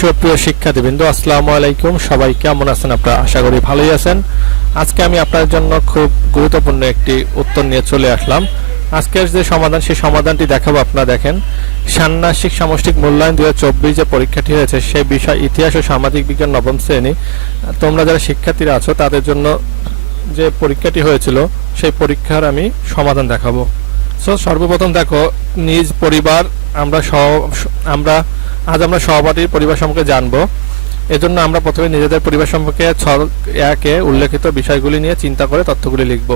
সুপ্রিয় শিক্ষার্থীবৃন্দ, আসসালামু আলাইকুম। সবাই কেমন আছেন আপনারা? আশা করি ভালোই আছেন। আজকে আমি আপনাদের জন্য খুব গুরুত্বপূর্ণ একটি উত্তর নিয়ে চলে আসলাম। আজকের যে সমাধান, সেই সমাধানটি দেখাবো আপনারা দেখেন। ষান্মাসিক সামষ্টিক মূল্যায়ন দুই হাজার চব্বিশ যে পরীক্ষাটি হয়েছে, সেই বিষয় ইতিহাস ও সামাজিক বিজ্ঞান নবম শ্রেণি। তোমরা যারা শিক্ষার্থীরা আছো, তাদের জন্য যে পরীক্ষাটি হয়েছিল, সেই পরীক্ষার আমি সমাধান দেখাবো। সো সর্বপ্রথম দেখো, নিজ পরিবার, আমরা আমরা আজ আমরা সহপাঠীর পরিবার সম্পর্কে জানব। এজন্য আমরা প্রথমে নিজেদের পরিবার সম্পর্কে ছক একে উল্লেখিত বিষয়গুলি নিয়ে চিন্তা করে তথ্যগুলি লিখব।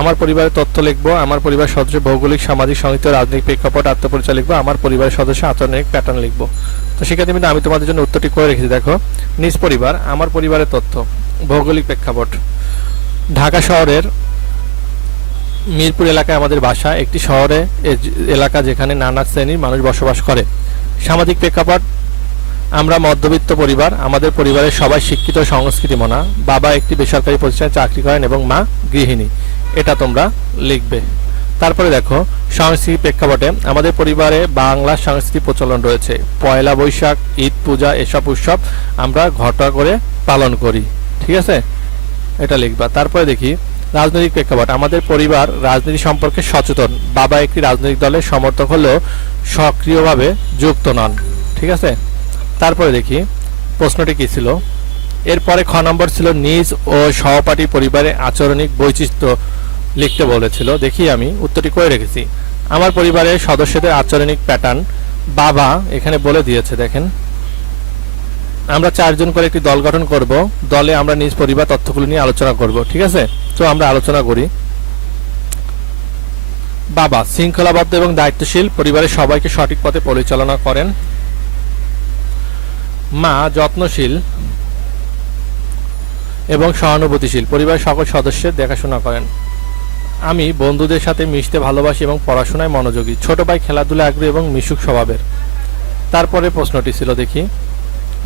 আমার পরিবারের তথ্য লিখব, আমার পরিবার সদস্য ভৌগোলিক, সামাজিক, সংহিত, রাজনৈতিক প্রেক্ষাপট, আত্মপরিচয় লিখব, আমার পরিবারের সদস্য আচরণিক প্যাটার্ন লিখব। তো সেক্ষেত্রে কিন্তু আমি তোমাদের জন্য উত্তরটি করে রেখেছি। দেখো, নিজ পরিবার, আমার পরিবারের তথ্য, ভৌগোলিক প্রেক্ষাপট। ঢাকা শহরের মিরপুর এলাকায় আমাদের বাসা, একটি শহরে এলাকা যেখানে নানা শ্রেণির মানুষ বসবাস করে। সামাজিক প্রেক্ষাপট, আমরা মধ্যবিত্ত পরিবার, আমাদের পরিবারের সবাই শিক্ষিত সংস্কৃতি মনা বাবা একটি বেসরকারি প্রতিষ্ঠানে চাকরি করেন এবং মা গৃহিণী, এটা তোমরা লিখবে। তারপরে দেখো, সংস্কৃতি প্রেক্ষাপটে আমাদের পরিবারে বাংলা সংস্কৃতি প্রচলন রয়েছে। পয়লা বৈশাখ, ঈদ, পূজা, এসব উৎসব আমরা ঘটা করে পালন করি। ঠিক আছে? এটা লিখবা। তারপরে দেখি, রাজনৈতিক প্রেক্ষাপট। আমাদের পরিবার রাজনীতি সম্পর্কে সচেতন। বাবা একটি রাজনৈতিক দলের সমর্থক হলেও সক্রিয়ভাবে যুক্ত নন, ঠিক আছে? তারপরে দেখি, প্রশ্নটি কি ছিল? এরপরে খ নম্বর ছিল, নিজ ও সহপাঠী পরিবারে আচরণিক বৈচিত্র্য লিখতে বলেছিল। দেখি আমি, উত্তরটি করে রেখেছি? আমার পরিবারের সদস্যদের আচরণিক প্যাটার্ন বাবা এখানে বলে দিয়েছে, দেখেন। আমরা চারজন করে একটি দল গঠন করব, দলে আমরা নিজ পরিবার তথ্যগুলো নিয়ে আলোচনা করব, ঠিক আছে? তো আমরা আলোচনা করি। বাবা, শৃঙ্খলাবদ্ধ এবং দায়িত্বশীল, পরিবারের সবাইকে সঠিক পথে পরিচালনা করেন। মা যত্নশীল এবং সহানুভূতিশীল, পরিবারের সকল সদস্যের দেখাশোনা করেন। আমি বন্ধুদের সাথে মিশতে ভালোবাসি এবং পড়াশোনায় মনোযোগী। ছোট ভাই খেলাধুলা আগ্রহী এবং মিশুক স্বভাবের। তারপরে প্রশ্নটি ছিল, দেখি,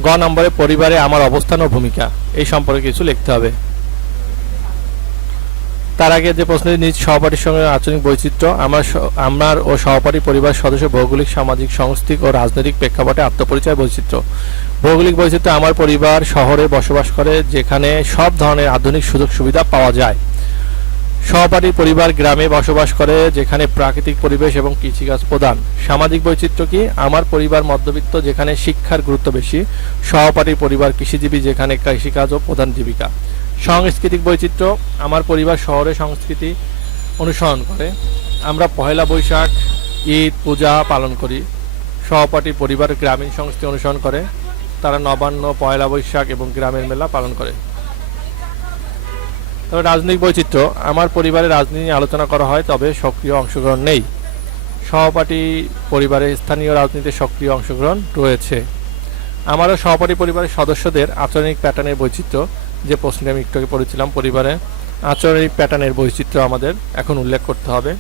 গ নম্বরে পরিবারে আমার অবস্থান ও ভূমিকা। এই সম্পর্কে কিছু লিখতে হবে। তার আগে যে প্রশ্নটি নিজ সহপাঠীর সঙ্গে আচরণিক বৈচিত্র্য। আমার আমার ও সহপাঠী পরিবার সদস্য ভৌগোলিক, সামাজিক, সাংস্কৃতিক ও রাজনৈতিক প্রেক্ষাপটে আত্মপরিচয় বৈচিত্র্য। ভৌগোলিক বৈচিত্র্য আমার পরিবার শহরে বসবাস করে, যেখানে সব ধরনের আধুনিক সুযোগ সুবিধা পাওয়া যায়। সহপাঠী পরিবার গ্রামে বসবাস করে, যেখানে প্রাকৃতিক পরিবেশ এবং কৃষিকাজ প্রধান। সামাজিক বৈচিত্র্য কি? আমার পরিবার মধ্যবিত্ত, যেখানে শিক্ষার গুরুত্ব বেশি। সহপাঠী পরিবার কৃষিজীবী, যেখানে কৃষিকাজ ও প্রধান জীবিকা। সাংস্কৃতিক বৈচিত্র্য আমার পরিবার শহরে সংস্কৃতি অনুসরণ করে। আমরা পহেলা বৈশাখ, ঈদ, পূজা পালন করি। সহপাঠী পরিবার গ্রামীণ সংস্কৃতি অনুসরণ করে। তারা নবান্ন, পয়লা বৈশাখ এবং গ্রামের মেলা পালন করে। তবে রাজনৈতিক বৈচিত্র্য, আমার পরিবারে রাজনীতি নিয়ে আলোচনা করা হয়, তবে সক্রিয় অংশগ্রহণ নেই। সহপাঠী পরিবারে স্থানীয় রাজনীতিতে সক্রিয় অংশগ্রহণ রয়েছে। আমারও সহপাঠী পরিবারের সদস্যদের আচরণিক প্যাটার্নের বৈচিত্র্য যে প্রশ্নটি আমি একটু আগে পড়েছিলাম, পরিবারে আচরণিক প্যাটার্নের বৈচিত্র্য আমাদের এখন উল্লেখ করতে হবে।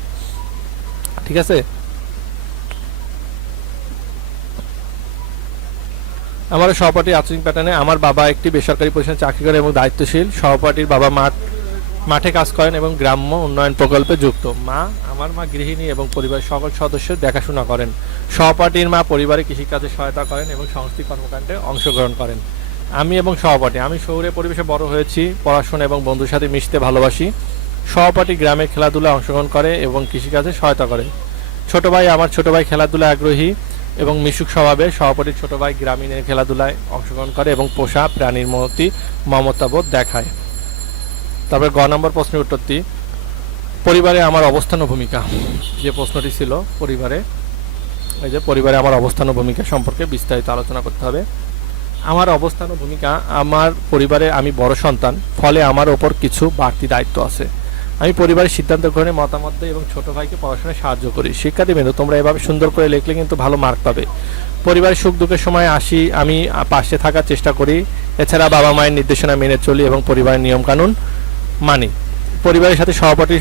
ঠিক আছে? আমার সহপাঠী আচরণ প্যাটার্নে আমার বাবা একটি বেসরকারি প্রতিষ্ঠানে চাকরি করে এবং দায়িত্বশীল। সহপাঠীর বাবা মাঠ, মাঠে কাজ করেন এবং গ্রাম্য উন্নয়ন প্রকল্পে যুক্ত। মা, আমার মা গৃহিণী এবং পরিবারের সকল সদস্যের দেখাশোনা করেন। সহপাঠীর মা পরিবারে কৃষিকাজে সহায়তা করেন এবং সংস্কৃতি কর্মকাণ্ডে অংশগ্রহণ করেন। আমি এবং সহপাঠী, আমি শহুরে পরিবেশে বড় হয়েছি, পড়াশোনা এবং বন্ধুর সাথে মিশতে ভালোবাসি। সহপাঠী গ্রামে খেলাধুলা অংশগ্রহণ করে এবং কৃষিকাজে সহায়তা করে। ছোট ভাই আমার ছোট ভাই খেলাধুলা আগ্রহী এবং মিশুক স্বভাবে সহপাঠীর ছোট ভাই গ্রামীণের খেলাধুলায় অংশগ্রহণ করে এবং পোষা প্রাণীর মতি মমতাবোধ দেখায়। তারপরে গ নম্বর প্রশ্নের উত্তরটি, পরিবারে আমার অবস্থান ও ভূমিকা। যে প্রশ্নটি ছিল, পরিবারে, এই যে পরিবারে আমার অবস্থান ও ভূমিকা সম্পর্কে বিস্তারিত আলোচনা করতে হবে। আমার অবস্থান ও ভূমিকা আমার পরিবারে আমি বড় সন্তান, ফলে আমার ওপর কিছু বাড়তি দায়িত্ব আছে। আমি পরিবারের সিদ্ধান্ত গ্রহণে মতামত দিই এবং ছোট ভাইকে পড়াশোনায় সাহায্য করি। শিক্ষার্থীবৃন্দ তোমরা এভাবে সুন্দর করে লিখলে কিন্তু ভালো মার্ক পাবে। পরিবারের সুখ দুঃখের সময় আসি, আমি পাশে থাকার চেষ্টা করি। এছাড়া বাবা মায়ের নির্দেশনা মেনে চলি এবং পরিবারের নিয়মকানুন মানি। পরিবারের সাথে সহপাঠী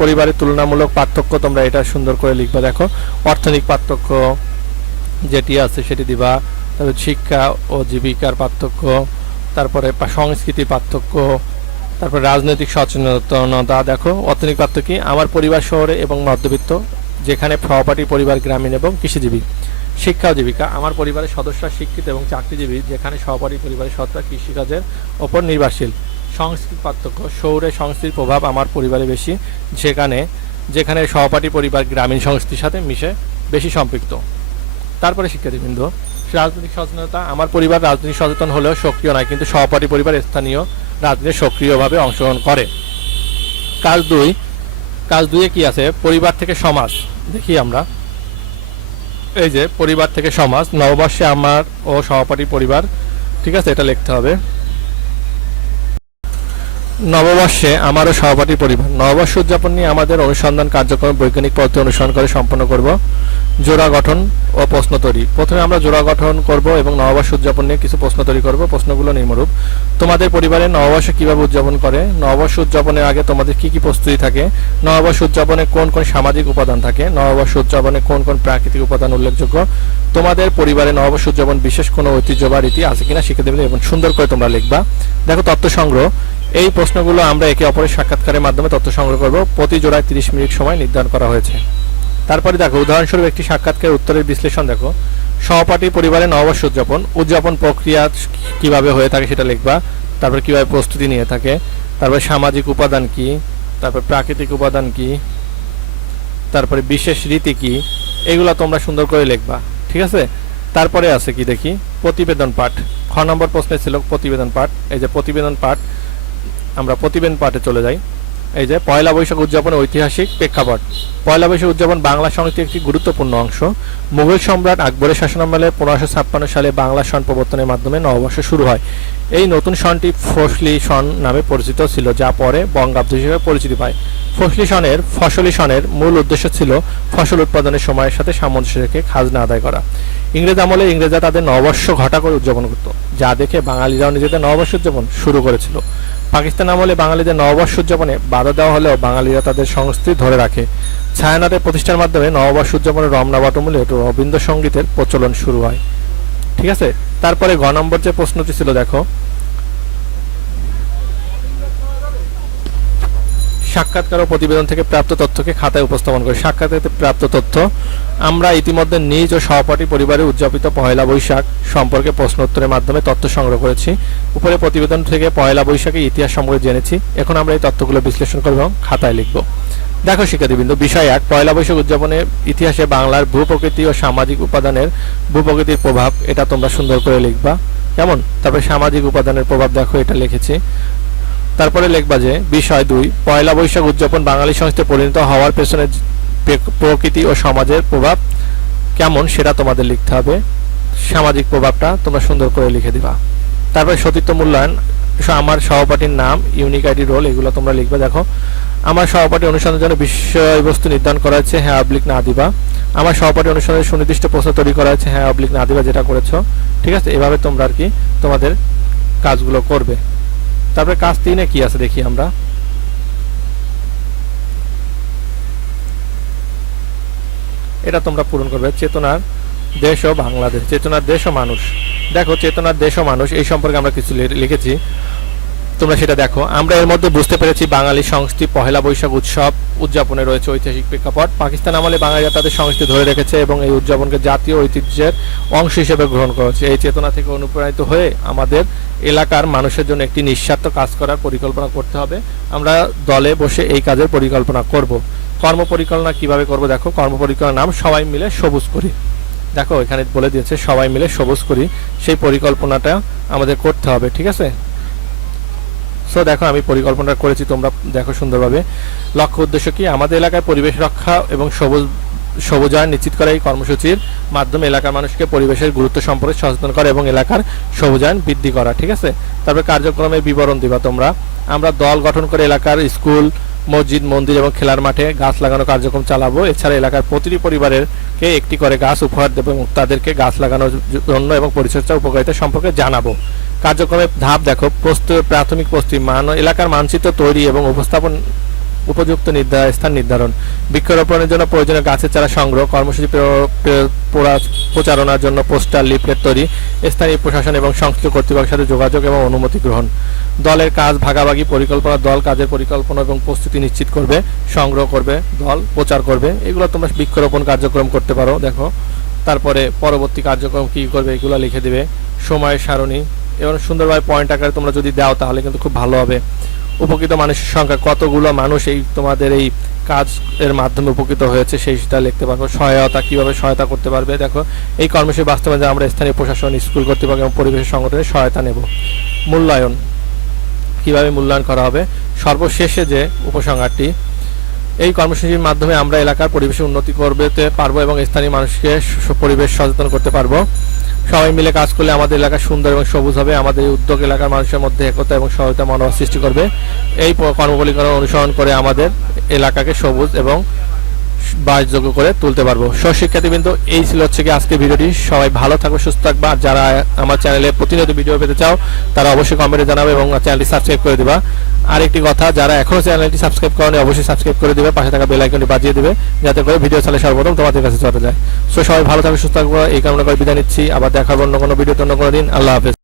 পরিবারের তুলনামূলক পার্থক্য তোমরা এটা সুন্দর করে লিখবা। দেখো, অর্থনৈতিক পার্থক্য যেটি আছে সেটি দিবা। তারপর শিক্ষা ও জীবিকার পার্থক্য, তারপরে সংস্কৃতির পার্থক্য, তারপরে রাজনৈতিক সচেতনতা। দেখো, অর্থনৈতিক পার্থক্য আমার পরিবার শহরে এবং মধ্যবিত্ত, যেখানে সহপাঠী পরিবার গ্রামীণ এবং কৃষিজীবী, শিক্ষা ও জীবিকা। আমার পরিবারের সদস্যরা শিক্ষিত এবং চাকরিজীবী, যেখানে সহপাঠী পরিবারের সত্তা কৃষিকাজের ওপর নির্ভরশীল। সংস্কৃত পার্থক্য, শহুরে সংস্কৃতির প্রভাব আমার পরিবারে বেশি, যেখানে যেখানে সহপাঠী পরিবার গ্রামীণ সংস্কৃতির সাথে মিশে বেশি সম্পৃক্ত। তারপরে শিক্ষার্থীবৃন্দ রাজনৈতিক সচেতনতা, আমার পরিবার রাজনৈতিক সচেতন হলেও সক্রিয় নয়, কিন্তু সহপাঠী পরিবার স্থানীয় রাজনীতি সক্রিয়ভাবে অংশগ্রহণ করে। কাজ দুই, কাজ দুইয়ে কি আছে? পরিবার থেকে সমাজ, দেখি আমরা। এই যে, পরিবার থেকে সমাজ, নববর্ষে আমার ও সহপাঠী পরিবার, ঠিক আছে, এটা লিখতে হবে। নববর্ষে আমারও সহপাঠী পরিবার, নববর্ষ উদযাপন নিয়ে আমাদের অনুসন্ধান কার্যক্রম বৈজ্ঞানিক পদ্ধতি অনুসরণ করে সম্পন্ন করব। জোড়া গঠন ও প্রশ্ন তৈরি। প্রথমে আমরা জোড়া গঠন করব এবং নববর্ষ উদযাপন নিয়ে কিছু প্রশ্ন তৈরি করব। প্রশ্নগুলো নিম্নরূপ। তোমাদের পরিবারে নববর্ষ কীভাবে উদযাপন করে? নববর্ষ উদযাপনের আগে তোমাদের কি কি প্রস্তুতি থাকে? নববর্ষ উদযাপনে কোন কোন সামাজিক উপাদান থাকে? নববর্ষ উদযাপনে কোন কোন প্রাকৃতিক উপাদান উল্লেখযোগ্য? তোমাদের পরিবারে নববর্ষ উদযাপন বিশেষ কোনো ঐতিহ্য বা রীতি আছে কিনা শিখে দেবে এবং সুন্দর করে তোমরা লিখবা। দেখো তত্ত্ব সংগ্রহ। এই প্রশ্নগুলো আমরা একে অপরের সাক্ষাৎকারের মাধ্যমে তথ্য সংগ্রহ করব। প্রতি জোড়ায় তিরিশ মিনিট সময় নির্ধারণ করা হয়েছে। তারপরে দেখো, উদাহরণস্বরূপ একটি সাক্ষাৎকার উত্তরের বিশ্লেষণ দেখো। সহপাঠী পরিবারে নববর্ষ উদযাপন উদযাপন প্রক্রিয়া কীভাবে হয়ে থাকে সেটা লিখবা, তারপর কীভাবে প্রস্তুতি নিয়ে থাকে, তারপরে সামাজিক উপাদান কি, তারপর প্রাকৃতিক উপাদান কি, তারপরে বিশেষ রীতি কি, এগুলো তোমরা সুন্দর করে লিখবা, ঠিক আছে? তারপরে আছে কি দেখি? প্রতিবেদন পাঠ। খ নম্বর প্রশ্নে ছিল প্রতিবেদন পাঠ। এই যে প্রতিবেদন পাঠ, আমরা প্রতিবেদন পাঠে চলে যাই। এই যে পয়লা বৈশাখ উদযাপনের ঐতিহাসিক প্রেক্ষাপট। পয়লা বৈশাখ উদযাপন বাংলা সংস্কৃতির একটি গুরুত্বপূর্ণ অংশ। মুঘল সম্রাট আকবরের শাসনামলে পনেরোশো ছাপ্পান্ন সালে বাংলা সন প্রবর্তনের মাধ্যমে নববর্ষ শুরু হয়। এই নতুন সনটি ফসলি সন নামে পরিচিত ছিল, যা পরে বঙ্গাব্দ হিসেবে পরিচিতি পায়। ফসলি সনের ফসলি সনের মূল উদ্দেশ্য ছিল ফসল উৎপাদনের সময়ের সাথে সামঞ্জস্য রেখে খাজনা আদায় করা। ইংরেজ আমলে ইংরেজরা তাদের নববর্ষ ঘটা করে উদযাপন করত, যা দেখে বাঙালিরাও নিজেদের নববর্ষ উদযাপন শুরু করেছিল। পাকিস্তান আমলে বাঙালিদের নববর্ষ উদযাপনে বাধা দেওয়া হলেও বাঙালিরা তাদের সংস্কৃতি ধরে রাখে। ছায়ানাটের প্রতিষ্ঠার মাধ্যমে নববর্ষ উদযাপনের রমনা বাটমূলে রবীন্দ্রসঙ্গীতের প্রচলন শুরু হয়। ঠিক আছে? তারপরে গ নম্বর যে প্রশ্নটি ছিল, দেখো। সাক্ষাৎকার ও প্রতিবেদন থেকে প্রাপ্ত তথ্যকে খাতায় উপস্থাপন করে সাক্ষাৎকারে প্রাপ্ত তথ্য। আমরা ইতিমধ্যে নিজ ও সহপাঠী পরিবারে উদযাপিত পয়লা বৈশাখ সম্পর্কে প্রশ্নোত্তরের মাধ্যমে তথ্য সংগ্রহ করেছি। উপরে প্রতিবেদন থেকে পয়লা বৈশাখের ইতিহাস সম্পর্কে জেনেছি। এখন আমরা এই তথ্যগুলো বিশ্লেষণ করব এবং খাতায় লিখব। দেখো শিক্ষার্থীবৃন্দ, বিষয় এক পয়লা বৈশাখ উদযাপনের ইতিহাসে বাংলার ভূপ্রকৃতি ও সামাজিক উপাদানের ভূপ্রকৃতির প্রভাব, এটা তোমরা সুন্দর করে লিখবা। কেমন? তারপরে সামাজিক উপাদানের প্রভাব দেখো, এটা লিখেছি। তারপরে লিখবা যে বিষয় দুই, পয়লা বৈশাখ উদযাপন বাঙালি সংস্থায় পরিণত হওয়ার পেছনে প্রে- প্রকৃতি ও সমাজের প্রভাব কেমন সেটা তোমাদের লিখতে হবে। সামাজিক প্রভাবটা তোমরা সুন্দর করে লিখে দিবা। তারপরে সতীর্থ মূল্যায়ন আমার সহপাঠীর নাম ইউনিক আইডি রোল এগুলো তোমরা লিখবে, দেখো। আমার সহপাঠী অনুসন্ধানের জন্য বিষয়বস্তু নির্ধারণ করা হয়েছে হ্যাঁ অবলিক না দিবা। আমার সহপাঠী অনুসন্ধানের সুনির্দিষ্ট প্রশ্ন তৈরি করা হয়েছে হ্যাঁ অবলিক না দিবা, যেটা করেছ। ঠিক আছে? এভাবে তোমরা আর কি তোমাদের কাজগুলো করবে। তারপরে কাজ তিনে কি আছে দেখি আমরা। এটা তোমরা পূরণ করবে। চেতনার দেশ ও বাংলাদেশ। চেতনার দেশ ও মানুষ। দেখো, চেতনার দেশ ও মানুষ, এই সম্পর্কে আমরা কিছু লিখেছি। তোমরা সেটা দেখো। আমরা এর মধ্যে বুঝতে পেরেছি বাঙালি সংস্কৃতি পহেলা বৈশাখ উৎসব উদযাপনে রয়েছে ঐতিহাসিক প্রেক্ষাপট। পাকিস্তান আমলে বাঙালিরা তাদের সংস্কৃতি ধরে রেখেছে এবং এই উদযাপনকে জাতীয় ঐতিহ্যের অংশ হিসেবে গ্রহণ করেছে। এই চেতনা থেকে অনুপ্রাণিত হয়ে আমাদের এলাকার মানুষের জন্য একটি নিঃস্বার্থ কাজ করার পরিকল্পনা করতে হবে। আমরা দলে বসে এই কাজের পরিকল্পনা করব। কর্ম পরিকল্পনা কীভাবে করব দেখো কর্ম পরিকল্পনার নাম সবাই মিলে সবুজ করি। দেখো, এখানে বলে দিয়েছে সবাই মিলে সবুজ করি। সেই পরিকল্পনাটা আমাদের করতে হবে, ঠিক আছে? সো দেখো, আমি পরিকল্পনা করেছি, তোমরা দেখো সুন্দরভাবে। লক্ষ্য উদ্দেশ্য কি? আমাদের এলাকায় পরিবেশ রক্ষা এবং সবুজ সবুজায়ন নিশ্চিত করা এই কর্মসূচির মাধ্যমে এলাকার মানুষকে পরিবেশের গুরুত্ব সম্পর্কে সচেতন করা এবং এলাকার সবুজায়ন বৃদ্ধি করা, ঠিক আছে? তারপরে কার্যক্রমের বিবরণ দিবা তোমরা। আমরা দল গঠন করে এলাকার স্কুল, মসজিদ, মন্দির এবং খেলার মাঠে গাছ লাগানো কার্যক্রম চালাবো। এছাড়া এলাকার প্রতিটি পরিবারের কে একটি করে গাছ উপহার দেবো এবং তাদেরকে গাছ লাগানোর জন্য এবং পরিচর্যা উপকারিতা সম্পর্কে জানাব। কার্যক্রমের ধাপ দেখো প্রস্তুত প্রাথমিক প্রস্তুতি মান এলাকার মানচিত্র তৈরি এবং উপস্থাপন উপযুক্ত নির্ধারণ স্থান নির্ধারণ। বৃক্ষরোপণের জন্য প্রয়োজনীয় গাছের চারা সংগ্রহ, কর্মসূচি প্রচারণার জন্য পোস্টার, লিফলেট তৈরি, স্থানীয় প্রশাসন এবং সংশ্লিষ্ট কর্তৃপক্ষের সাথে যোগাযোগ এবং অনুমতি গ্রহণ। দলের কাজ ভাগাভাগি পরিকল্পনা, দল কাজের পরিকল্পনা এবং প্রস্তুতি নিশ্চিত করবে, সংগ্রহ করবে, দল প্রচার করবে। এগুলো তোমরা বৃক্ষরোপণ কার্যক্রম করতে পারো, দেখো। তারপরে পরবর্তী কার্যক্রম কী করবে এগুলো লিখে দেবে। সময় সারণী, এবং সুন্দরভাবে পয়েন্ট আকারে তোমরা যদি দাও তাহলে কিন্তু খুব ভালো হবে। উপকৃত মানুষের সংখ্যা কতগুলো মানুষ এই তোমাদের এই কাজ এর মাধ্যমে উপকৃত হয়েছে সেইটা লিখতে পারব। সহায়তা, কীভাবে সহায়তা করতে পারবে? দেখো, এই কর্মসূচি বাস্তবায়নে আমরা স্থানীয় প্রশাসন, স্কুল কর্তৃপক্ষ এবং পরিবেশ সংগঠনের সহায়তা নেব। মূল্যায়ন, কীভাবে মূল্যায়ন করা হবে? সর্বশেষে যে উপসংহারটি, এই কর্মসূচির মাধ্যমে আমরা এলাকার পরিবেশের উন্নতি করতে পারব এবং স্থানীয় মানুষকে পরিবেশ সচেতন করতে পারব। সবাই মিলে কাজ করলে আমাদের এলাকা সুন্দর এবং সবুজ হবে, আমাদের উদ্যোগ এলাকার মানুষের মধ্যে একতা এবং সহায়তা মনোভাব সৃষ্টি করবে। এই কর্মবলীকরণ অনুসরণ করে আমাদের এলাকাকে সবুজ এবং বাসযোগ্য করে তুলতে পারব। শিক্ষার্থীবৃন্দ এই ছিল হচ্ছে কি আজকে ভিডিওটি। সবাই ভালো থাকবে, সুস্থ থাকবে। আর যারা আমার চ্যানেলে প্রতিনিয়ত ভিডিও পেতে চাও, তারা অবশ্যই কমেন্টে জানাবে এবং চ্যানেলটি সাবস্ক্রাইব করে দিবা। আর একটি কথা, যারা এখনও চ্যানেলটি সাবস্ক্রাইব করেনি, অবশ্যই সাবস্ক্রাইব করে দেবে। পাশে থাকা বেল আইকনটি বাজিয়ে দেবে, যাতে করে ভিডিও চালে সর্বপ্রথম তোমাদের কাছে চলে যায়। সো সবাই ভালো থাকবে, সুস্থ থাকবে। এই কারণে করে বিদায় নিচ্ছি। আবার দেখার অন্য কোনো ভিডিওতে অন্য কোনো দিন। আল্লাহ হাফেজ।